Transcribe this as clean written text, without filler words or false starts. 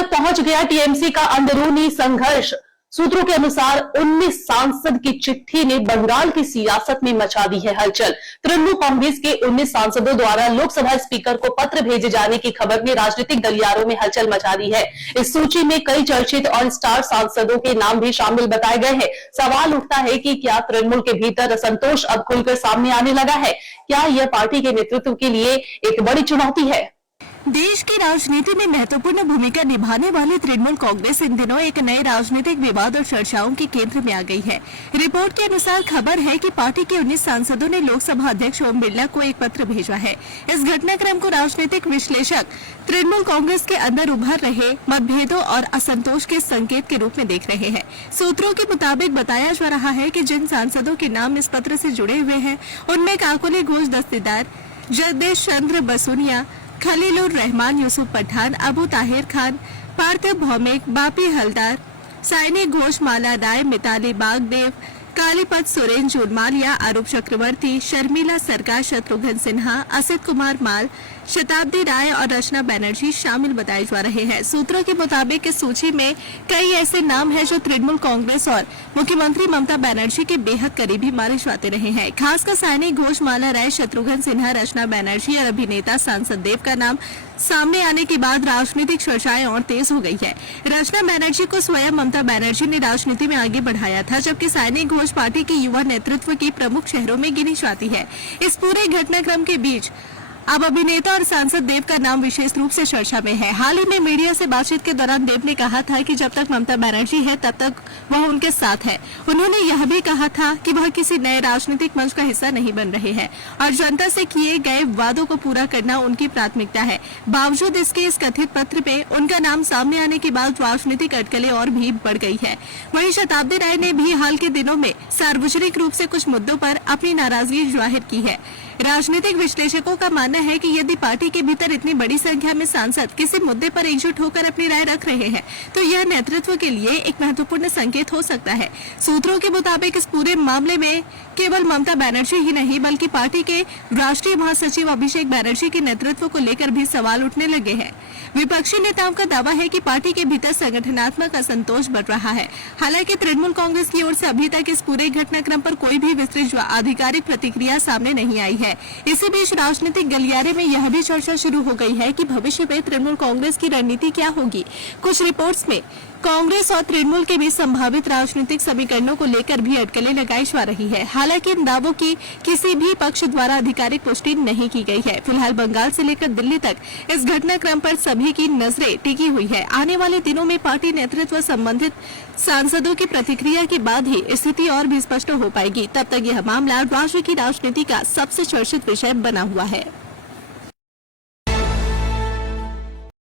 तक पहुंच गया टीएमसी का अंदरूनी संघर्ष। सूत्रों के अनुसार 19 सांसद की चिट्ठी ने बंगाल की सियासत में मचा दी है हलचल। तृणमूल कांग्रेस के 19 सांसदों द्वारा लोकसभा स्पीकर को पत्र भेजे जाने की खबर ने राजनीतिक गलियारों में हलचल मचा दी है। इस सूची में कई चर्चित और स्टार सांसदों के नाम भी शामिल बताए गए हैं। सवाल उठता है कि क्या तृणमूल के भीतर असंतोष अब खुलकर सामने आने लगा है? क्या यह पार्टी के नेतृत्व के लिए एक बड़ी चुनौती है? देश की राजनीति में महत्वपूर्ण भूमिका निभाने वाली तृणमूल कांग्रेस इन दिनों एक नए राजनीतिक विवाद और चर्चाओं के केंद्र में आ गई है। रिपोर्ट के अनुसार खबर है कि पार्टी के 19 सांसदों ने लोकसभा अध्यक्ष ओम बिरला को एक पत्र भेजा है। इस घटनाक्रम को राजनीतिक विश्लेषक तृणमूल कांग्रेस के अंदर उभर रहे मतभेदों और असंतोष के संकेत के रूप में देख रहे हैं। सूत्रों के मुताबिक बताया जा रहा है कि जिन सांसदों के नाम इस पत्र से जुड़े हुए हैं उनमें काकोली घोष दस्तीदार, जगदीश चंद्र बसुनिया, खलीलुर रहमान, यूसुफ पठान, अबू ताहिर खान, पार्थिव भौमिक, बापी हलदार, साइनी घोष, माला राय, मिताली बागदेव, कालीपत सोरेन, जुलमालिया, अरूप चक्रवर्ती, शर्मिला सरकार, शत्रुघ्न सिन्हा, असित कुमार माल, शताब्दी राय और रचना बनर्जी शामिल बताए जा रहे हैं। सूत्रों के मुताबिक इस सूची में कई ऐसे नाम हैं जो तृणमूल कांग्रेस और मुख्यमंत्री ममता बनर्जी के बेहद करीबी माने जाते रहे हैं। खासकर साइनी घोष, माला राय, शत्रुघ्न सिन्हा, रचना बनर्जी और अभिनेता सांसद देव का नाम सामने आने के बाद राजनीतिक चर्चाएं और तेज हो गई है। रचना बनर्जी को स्वयं ममता बनर्जी ने राजनीति में आगे बढ़ाया था, जबकि साइनी घोष पार्टी के युवा नेतृत्व के प्रमुख शहरों में गिनी जाती है। इस पूरे घटनाक्रम के बीच अब अभिनेता और सांसद देव का नाम विशेष रूप से चर्चा में है। हाल ही में मीडिया से बातचीत के दौरान देव ने कहा था कि जब तक ममता बनर्जी है तब तक वह उनके साथ है। उन्होंने यह भी कहा था कि वह किसी नए राजनीतिक मंच का हिस्सा नहीं बन रहे हैं और जनता से किए गए वादों को पूरा करना उनकी प्राथमिकता है। बावजूद इसके इस कथित पत्र में उनका नाम सामने आने के बाद राजनीतिक अटकलें और भी बढ़ गई है। वहीं शताब्दी राय ने भी हाल के दिनों में सार्वजनिक रूप से कुछ मुद्दों पर अपनी नाराजगी जाहिर की है। राजनीतिक विश्लेषकों का मानना है कि यदि पार्टी के भीतर इतनी बड़ी संख्या में सांसद किसी मुद्दे पर एकजुट होकर अपनी राय रख रहे हैं तो यह नेतृत्व के लिए एक महत्वपूर्ण संकेत हो सकता है। सूत्रों के मुताबिक इस पूरे मामले में केवल ममता बनर्जी ही नहीं बल्कि पार्टी के राष्ट्रीय महासचिव अभिषेक बनर्जी के नेतृत्व को लेकर भी सवाल उठने लगे हैं। विपक्षी नेताओं का दावा है कि पार्टी के भीतर संगठनात्मक असंतोष बढ़ रहा है। हालांकि तृणमूल कांग्रेस की ओर से अभी तक इस पूरे घटनाक्रम पर कोई भी विस्तृत आधिकारिक प्रतिक्रिया सामने नहीं आई है। इसी बीच राजनीतिक गलियारे में यह भी चर्चा शुरू हो गई है कि भविष्य में तृणमूल कांग्रेस की रणनीति क्या होगी। कुछ रिपोर्ट्स में कांग्रेस और तृणमूल के बीच संभावित राजनीतिक समीकरणों को लेकर भी अटकलें लगाई जा रही है। हालांकि इन दावों की किसी भी पक्ष द्वारा आधिकारिक पुष्टि नहीं की गई है। फिलहाल बंगाल से लेकर दिल्ली तक इस घटनाक्रम पर सभी की नजरें टिकी हुई है। आने वाले दिनों में पार्टी नेतृत्व संबंधित सांसदों की प्रतिक्रिया के बाद ही स्थिति और भी स्पष्ट हो पाएगी। तब तक यह मामला राज्य की राजनीति का सबसे चर्चित विषय बना हुआ है।